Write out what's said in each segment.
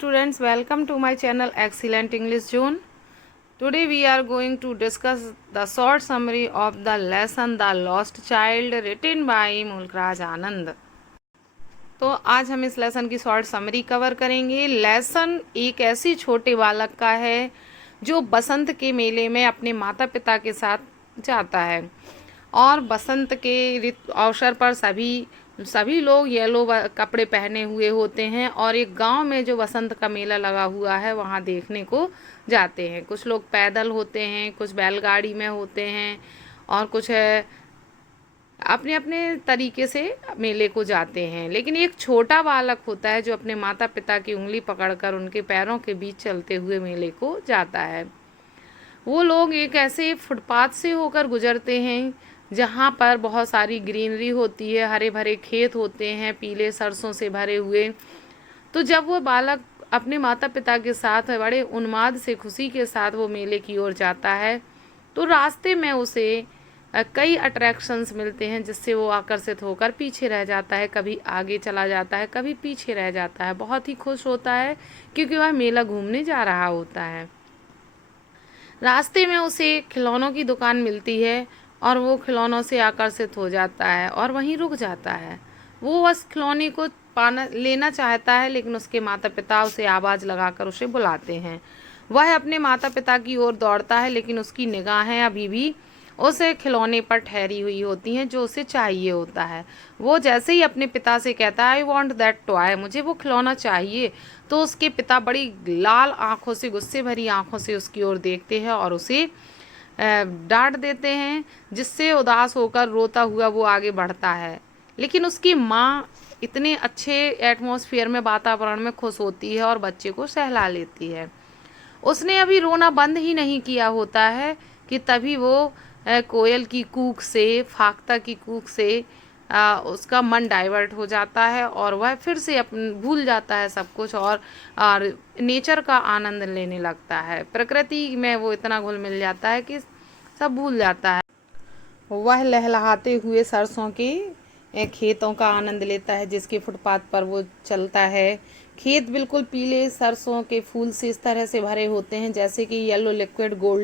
students, welcome to my channel Excellent English Zone. Today we are going to discuss the short summary of the lesson The Lost Child written by Mulk Raj आनंद. तो आज हम इस lesson की short summary cover करेंगे. Lesson एक ऐसी छोटे बालक का है जो बसंत के मेले में अपने माता पिता के साथ जाता है और बसंत के अवसर पर सभी लोग येलो कपड़े पहने हुए होते हैं और एक गांव में जो बसंत का मेला लगा हुआ है वहां देखने को जाते हैं. कुछ लोग पैदल होते हैं, कुछ बैलगाड़ी में होते हैं और कुछ अपने अपने तरीके से मेले को जाते हैं. लेकिन एक छोटा बालक होता है जो अपने माता पिता की उंगली पकड़कर उनके पैरों के बीच चलते हुए मेले को जाता है. वो लोग एक ऐसे फुटपाथ से होकर गुजरते हैं जहाँ पर बहुत सारी ग्रीनरी होती है, हरे भरे खेत होते हैं पीले सरसों से भरे हुए. तो जब वो बालक अपने माता पिता के साथ बड़े उन्माद से खुशी के साथ वो मेले की ओर जाता है तो रास्ते में उसे कई अट्रैक्शंस मिलते हैं जिससे वो आकर्षित होकर पीछे रह जाता है. कभी आगे चला जाता है, कभी पीछे रह जाता है. बहुत ही खुश होता है क्योंकि वह मेला घूमने जा रहा होता है. रास्ते में उसे खिलौनों की दुकान मिलती है और वो खिलौनों से आकर्षित हो जाता है और वहीं रुक जाता है. वो उस खिलौने को लेना चाहता है लेकिन उसके माता पिता उसे आवाज़ लगाकर उसे बुलाते हैं. वह अपने माता पिता की ओर दौड़ता है लेकिन उसकी निगाहें अभी भी उस खिलौने पर ठहरी हुई होती हैं जो उसे चाहिए होता है. वो जैसे ही अपने पिता से कहता है आई वॉन्ट दैट टॉय, मुझे वो खिलौना चाहिए, तो उसके पिता बड़ी लाल आंखों से, गुस्से भरी आंखों से उसकी ओर देखते हैं और उसे डांट देते हैं जिससे उदास होकर रोता हुआ वो आगे बढ़ता है. लेकिन उसकी माँ इतने अच्छे एटमॉस्फेयर में, वातावरण में खुश होती है और बच्चे को सहला लेती है. उसने अभी रोना बंद ही नहीं किया होता है कि तभी वो कोयल की कूक से, फाख्ता की कूक से उसका मन डाइवर्ट हो जाता है और वह फिर से भूल जाता है सब कुछ और नेचर का आनंद लेने लगता है. प्रकृति में वो इतना घुल मिल जाता है कि सब भूल जाता है. वह लहलहाते हुए सरसों के खेतों का आनंद लेता है जिसके फुटपाथ पर वो चलता है. खेत बिल्कुल पीले सरसों के फूल से इस तरह से भरे होते हैं जैसे कि येलो गोल्ड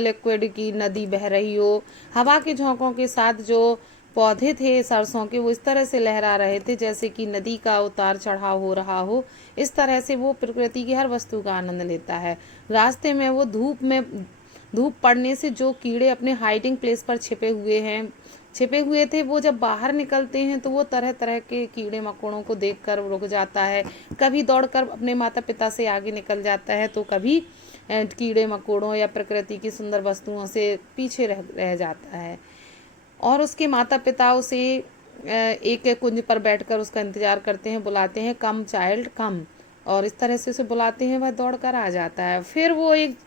लिक्विड की नदी बह रही हो. हवा के झोंकों के साथ जो पौधे थे सरसों के वो इस तरह से लहरा रहे थे जैसे कि नदी का उतार चढ़ाव हो रहा हो. इस तरह से वो प्रकृति की हर वस्तु का आनंद लेता है. रास्ते में वो धूप पड़ने से जो कीड़े अपने हाइडिंग प्लेस पर छिपे हुए थे वो जब बाहर निकलते हैं तो वो तरह तरह के कीड़े मकोड़ों को देखकर रुक जाता है. कभी दौड़कर अपने माता पिता से आगे निकल जाता है तो कभी कीड़े मकोड़ों या प्रकृति की सुंदर वस्तुओं से पीछे रह जाता है. और उसके माता पिता उसे एक कुंज पर बैठकर उसका इंतजार करते हैं, बुलाते हैं कम चाइल्ड कम, और इस तरह से उसे बुलाते हैं. वह दौड़कर आ जाता है. फिर वो एक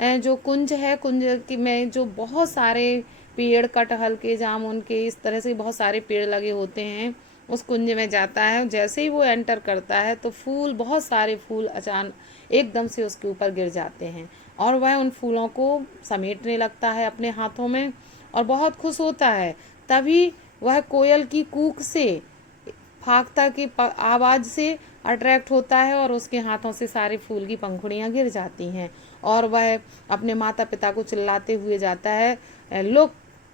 जो कुंज है, कुंज में जो बहुत सारे पेड़, कटहल के, जामुन के, इस तरह से बहुत सारे पेड़ लगे होते हैं, उस कुंज में जाता है. जैसे ही वो एंटर करता है तो बहुत सारे फूल अचानक एकदम से उसके ऊपर गिर जाते हैं और वह उन फूलों को समेटने लगता है अपने हाथों में और बहुत खुश होता है. तभी वह कोयल की कूक से, फाख्ता की आवाज़ से अट्रैक्ट होता है और उसके हाथों से सारे फूल की पंखुड़ियाँ गिर जाती हैं और वह अपने माता पिता को चिल्लाते हुए जाता है लुक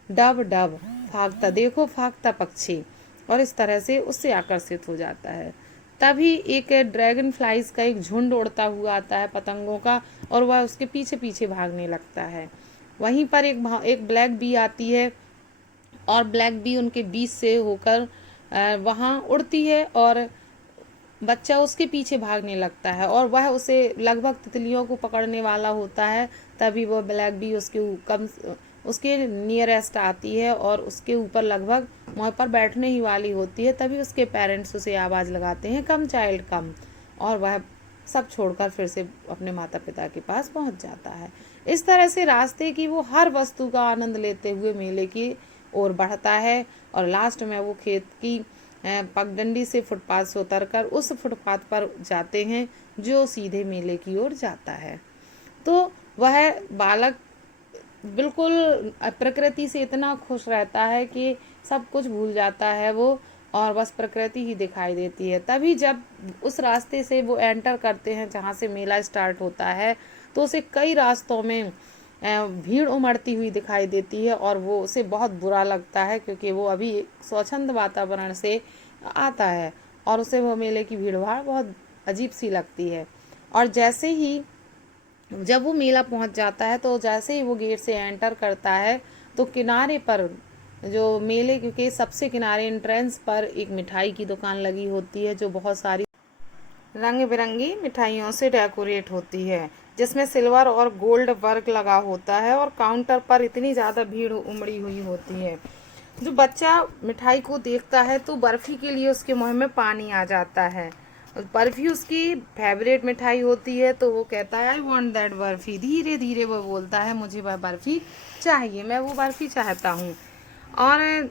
डब डब, फाख्ता देखो, फाख्ता पक्षी, और इस तरह से उससे आकर्षित हो जाता है. तभी एक ड्रैगन फ्लाइज का एक झुंड उड़ता हुआ आता है, पतंगों का, और वह उसके पीछे पीछे भागने लगता है. वहीं पर एक ब्लैक बी आती है और ब्लैक बी उनके बीच से होकर वहाँ उड़ती है और बच्चा उसके पीछे भागने लगता है और वह उसे लगभग तितलियों को पकड़ने वाला होता है. तभी वो ब्लैक बी उसके नियरेस्ट आती है और उसके ऊपर लगभग वहाँ पर बैठने ही वाली होती है. तभी उसके पेरेंट्स उसे आवाज़ लगाते हैं कम चाइल्ड कम, और वह सब छोड़कर फिर से अपने माता पिता के पास पहुँच जाता है. इस तरह से रास्ते की वो हर वस्तु का आनंद लेते हुए मेले की ओर बढ़ता है और लास्ट में वो खेत की पगडंडी से फुटपाथ से उतरकर उस फुटपाथ पर जाते हैं जो सीधे मेले की ओर जाता है. तो वह बालक बिल्कुल प्रकृति से इतना खुश रहता है कि सब कुछ भूल जाता है वो और बस प्रकृति ही दिखाई देती है। तभी जब उस रास्ते से वो एंटर करते हैं जहाँ से मेला स्टार्ट होता है, तो उसे कई रास्तों में भीड़ उमड़ती हुई दिखाई देती है और वो उसे बहुत बुरा लगता है, क्योंकि वो अभी स्वच्छंद वातावरण से आता है और उसे वो मेले की भीड़ भाड़ बहुत अजीब सी लगती है। और जैसे ही जब वो मेला पहुंच जाता है, तो जैसे ही वो गेट से एंटर करता है, तो किनारे पर जो मेले के सबसे किनारे एंट्रेंस पर एक मिठाई की दुकान लगी होती है, जो बहुत सारी रंग बिरंगी मिठाइयों से डेकोरेट होती है, जिसमें सिल्वर और गोल्ड वर्क लगा होता है और काउंटर पर इतनी ज़्यादा भीड़ उमड़ी हुई होती है। जो बच्चा मिठाई को देखता है तो बर्फ़ी के लिए उसके मुंह में पानी आ जाता है। बर्फ़ी उसकी फेवरेट मिठाई होती है, तो वो कहता है आई वॉन्ट दैट बर्फ़ी। धीरे धीरे वो बोलता है मुझे वह बर्फ़ी चाहिए, मैं वो बर्फ़ी चाहता हूँ। और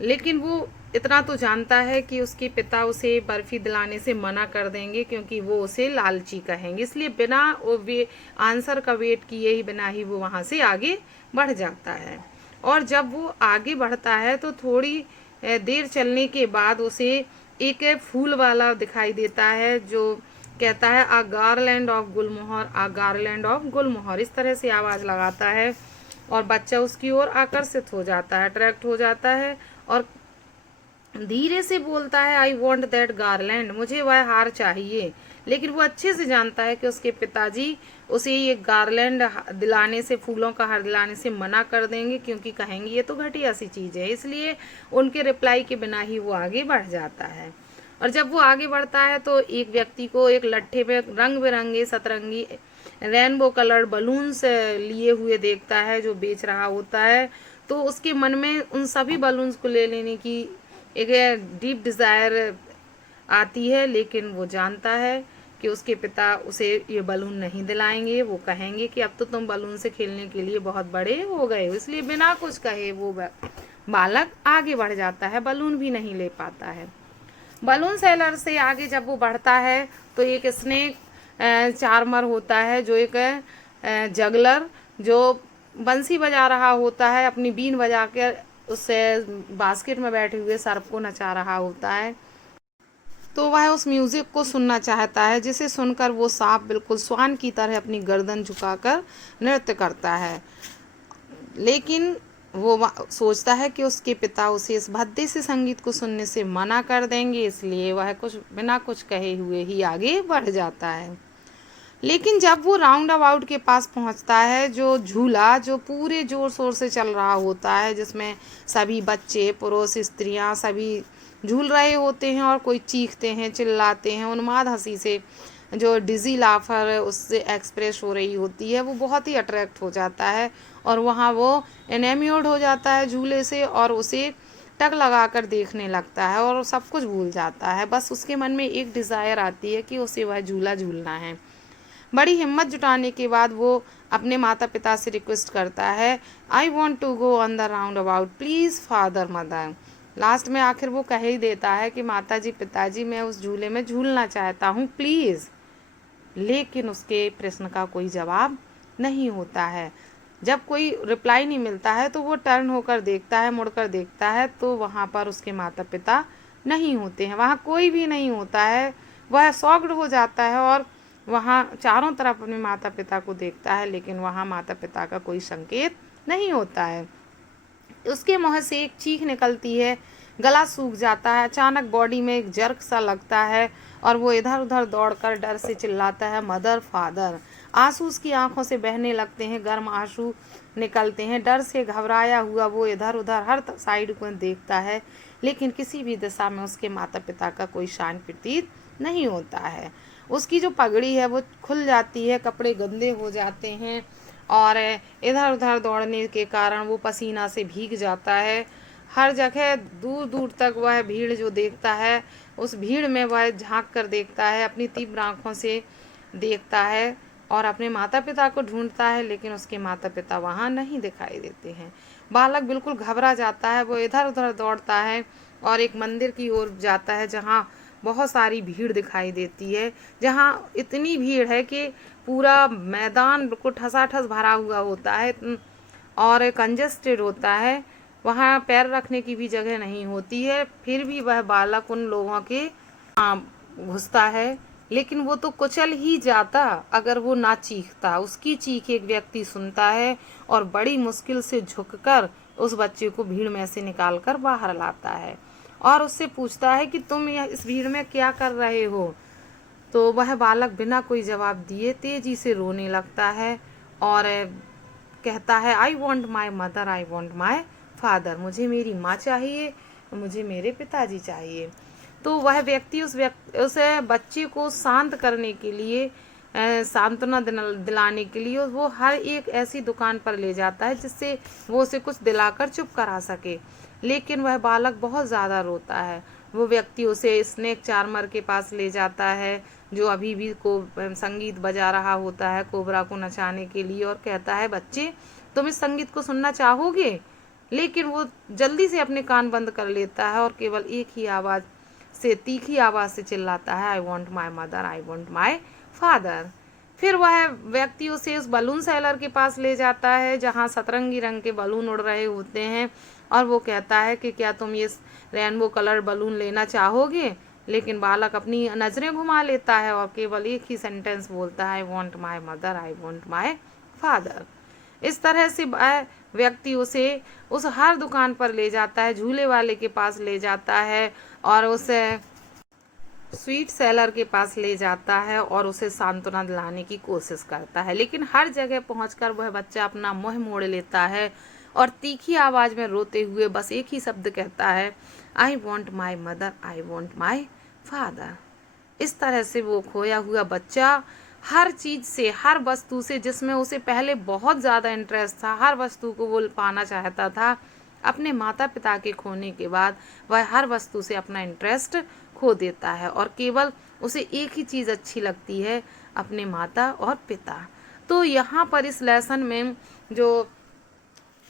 लेकिन वो इतना तो जानता है कि उसके पिता उसे बर्फ़ी दिलाने से मना कर देंगे, क्योंकि वो उसे लालची कहेंगे। इसलिए बिना वे आंसर का वेट किए ही बिना ही वो वहाँ से आगे बढ़ जाता है। और जब वो आगे बढ़ता है तो थोड़ी देर चलने के बाद उसे एक फूल वाला दिखाई देता है, जो कहता है a garland of gulmohar, a garland of gulmohar, इस तरह से आवाज़ लगाता है। और बच्चा उसकी ओर आकर्षित हो जाता है, अट्रैक्ट हो जाता है और धीरे से बोलता है आई वॉन्ट दैट गार्लैंड, मुझे वह हार चाहिए। लेकिन वो अच्छे से जानता है कि उसके पिताजी उसे ये गार्लैंड दिलाने से, फूलों का हार दिलाने से मना कर देंगे, क्योंकि कहेंगे ये तो घटिया सी चीज़ है। इसलिए उनके रिप्लाई के बिना ही वो आगे बढ़ जाता है। और जब वो आगे बढ़ता है तो एक व्यक्ति को एक लट्ठे पे रंग बिरंगे सतरंगी रेनबो कलर्ड बलून्स लिए हुए देखता है, जो बेच रहा होता है। तो उसके मन में उन सभी बलून्स को ले लेने की एक डीप डिज़ायर आती है, लेकिन वो जानता है कि उसके पिता उसे ये बलून नहीं दिलाएंगे। वो कहेंगे कि अब तो तुम बलून से खेलने के लिए बहुत बड़े हो गए हो। इसलिए बिना कुछ कहे वो बालक आगे बढ़ जाता है, बलून भी नहीं ले पाता है। बलून सेलर से आगे जब वो बढ़ता है तो एक स्नेक चार्मर होता है, जो एक जगलर जो बंसी बजा रहा होता है, अपनी बीन बजा कर उससे बास्केट में बैठे हुए सर्प को नचा रहा होता है। तो वह उस म्यूजिक को सुनना चाहता है, जिसे सुनकर वो सांप बिल्कुल स्वान की तरह अपनी गर्दन झुकाकर नृत्य करता है। लेकिन वो सोचता है कि उसके पिता उसे इस भद्दे से संगीत को सुनने से मना कर देंगे, इसलिए वह कुछ बिना कुछ कहे हुए ही आगे बढ़ जाता है। लेकिन जब वो राउंड अबाउट के पास पहुंचता है, जो झूला जो पूरे जोर शोर से चल रहा होता है, जिसमें सभी बच्चे, पुरुष, स्त्रियां सभी झूल रहे होते हैं और कोई चीखते हैं, चिल्लाते हैं, उन्माद हंसी से जो डिजी लाफर उससे एक्सप्रेस हो रही होती है, वो बहुत ही अट्रैक्ट हो जाता है और वहाँ वो एनेम्योर्ड हो जाता है झूले से और उसे टक लगा कर देखने लगता है और सब कुछ भूल जाता है। बस उसके मन में एक डिज़ायर आती है कि उसे वह झूला झूलना है। बड़ी हिम्मत जुटाने के बाद वो अपने माता पिता से रिक्वेस्ट करता है I want to go on the roundabout please father mother. Last में आखिर वो कह ही देता है कि माता जी, पिताजी, मैं उस झूले में झूलना चाहता हूँ प्लीज़। लेकिन उसके प्रश्न का कोई जवाब नहीं होता है। जब कोई रिप्लाई नहीं मिलता है तो वो टर्न होकर देखता है, मुड़कर देखता है, तो वहाँ पर उसके माता पिता नहीं होते हैं, वहाँ कोई भी नहीं होता है। वह शॉक्ड हो जाता है और वहाँ चारों तरफ अपने माता पिता को देखता है, लेकिन वहाँ माता पिता का कोई संकेत नहीं होता है। उसके मुँह से एक चीख निकलती है, गला सूख जाता है, अचानक बॉडी में एक जर्क सा लगता है और वो इधर उधर दौड़कर डर से चिल्लाता है मदर, फादर। आंसू उसकी आंखों से बहने लगते हैं, गर्म आंसू निकलते हैं। डर से घबराया हुआ वो इधर उधर हर साइड को देखता है, लेकिन किसी भी दिशा में उसके माता पिता का कोई शान प्रतीत नहीं होता है। उसकी जो पगड़ी है वो खुल जाती है, कपड़े गंदे हो जाते हैं और इधर उधर दौड़ने के कारण वो पसीना से भीग जाता है। हर जगह दूर दूर तक वह भीड़ जो देखता है, उस भीड़ में वह झांक कर देखता है, अपनी तीव्र आँखों से देखता है और अपने माता पिता को ढूंढता है, लेकिन उसके माता पिता वहाँ नहीं दिखाई देते हैं। बालक बिल्कुल घबरा जाता है, वो इधर उधर दौड़ता है और एक मंदिर की ओर जाता है जहाँ बहुत सारी भीड़ दिखाई देती है, जहाँ इतनी भीड़ है कि पूरा मैदान बिल्कुल ठसाठस भरा हुआ होता है और कंजस्टेड होता है। वहाँ पैर रखने की भी जगह नहीं होती है, फिर भी वह बालक उन लोगों के घुसता है, लेकिन वो तो कुचल ही जाता अगर वो ना चीखता। उसकी चीख एक व्यक्ति सुनता है और बड़ी मुश्किल से झुककर उस बच्चे को भीड़ में से निकालकर बाहर लाता है और उससे पूछता है कि तुम इस भीड़ में क्या कर रहे हो। तो वह बालक बिना कोई जवाब दिए तेजी से रोने लगता है और कहता है, I want my mother, I want my father. मुझे मेरी माँ चाहिए, मुझे मेरे पिताजी चाहिए। तो वह व्यक्ति उस बच्चे को शांत करने के लिए, सांत्वना दिलाने के लिए वो हर एक ऐसी दुकान पर ले जाता है जिससे वो उसे कुछ दिलाकर चुप करा सके। लेकिन वह बालक बहुत ज़्यादा रोता है। वो व्यक्ति उसे स्नेक चार्मर के पास ले जाता है जो अभी भी को संगीत बजा रहा होता है कोबरा को नचाने के लिए, और कहता है, बच्चे तुम इस संगीत को सुनना चाहोगे? लेकिन वो जल्दी से अपने कान बंद कर लेता है और केवल एक ही आवाज़ से, तीखी आवाज़ से चिल्लाता है, I want my mother, I want my father. फिर वह व्यक्ति उसे उस बलून सेलर के पास ले जाता है जहाँ सतरंगी रंग के बलून उड़ रहे होते हैं और वो कहता है कि क्या तुम ये रेनबो कलर बलून लेना चाहोगे? लेकिन बालक अपनी नज़रें घुमा लेता है और केवल एक ही सेंटेंस बोलता है, I want my mother, I want my father. इस तरह से व्यक्ति उसे उस हर दुकान पर ले जाता है, झूले वाले के पास ले जाता है और उसे स्वीट सेलर के पास ले जाता है और उसे सांत्वना दिलाने की कोशिश करता है। लेकिन हर जगह पहुंचकर वह बच्चा अपना मुंह मोड़ लेता है और तीखी आवाज़ में रोते हुए बस एक ही शब्द कहता है, I want my mother, I want my father. इस तरह से वो खोया हुआ बच्चा हर चीज़ से, हर वस्तु से जिसमें उसे पहले बहुत ज़्यादा इंटरेस्ट था, हर वस्तु को वो पाना चाहता था, अपने माता पिता के खोने के बाद वह हर वस्तु से अपना इंटरेस्ट खो देता है और केवल उसे एक ही चीज़ अच्छी लगती है, अपने माता और पिता। तो यहाँ पर इस लेसन में जो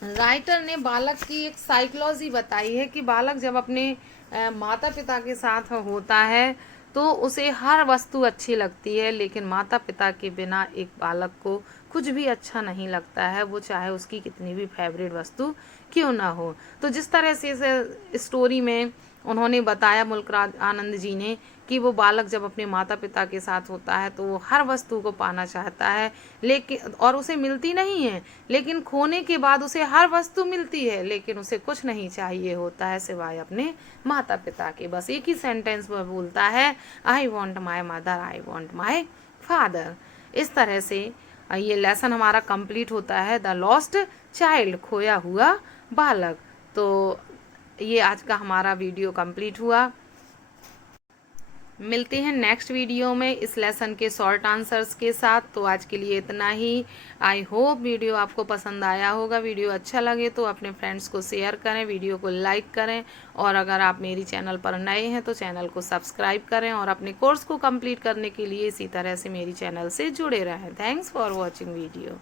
राइटर ने बालक की एक साइकोलॉजी बताई है कि बालक जब अपने माता पिता के साथ होता है तो उसे हर वस्तु अच्छी लगती है, लेकिन माता पिता के बिना एक बालक को कुछ भी अच्छा नहीं लगता है, वो चाहे उसकी कितनी भी फेवरेट वस्तु क्यों ना हो। तो जिस तरह से इस स्टोरी में उन्होंने बताया मुल्कराज आनंद जी ने कि वो बालक जब अपने माता पिता के साथ होता है तो वो हर वस्तु को पाना चाहता है, लेकिन और उसे मिलती नहीं है, लेकिन खोने के बाद उसे हर वस्तु मिलती है, लेकिन उसे कुछ नहीं चाहिए होता है सिवाय अपने माता पिता के। बस एक ही सेंटेंस वह बोलता है, I want my mother, I want my father. इस तरह से ये लेसन हमारा कंप्लीट होता है, द लॉस्ट चाइल्ड, खोया हुआ बालक। तो ये आज का हमारा वीडियो कंप्लीट हुआ। मिलते हैं नेक्स्ट वीडियो में इस लेसन के शॉर्ट आंसर्स के साथ। तो आज के लिए इतना ही। आई होप वीडियो आपको पसंद आया होगा। वीडियो अच्छा लगे तो अपने फ्रेंड्स को शेयर करें, वीडियो को लाइक करें, और अगर आप मेरी चैनल पर नए हैं तो चैनल को सब्सक्राइब करें और अपने कोर्स को कंप्लीट करने के लिए इसी तरह से मेरी चैनल से जुड़े रहें। Thanks for watching video.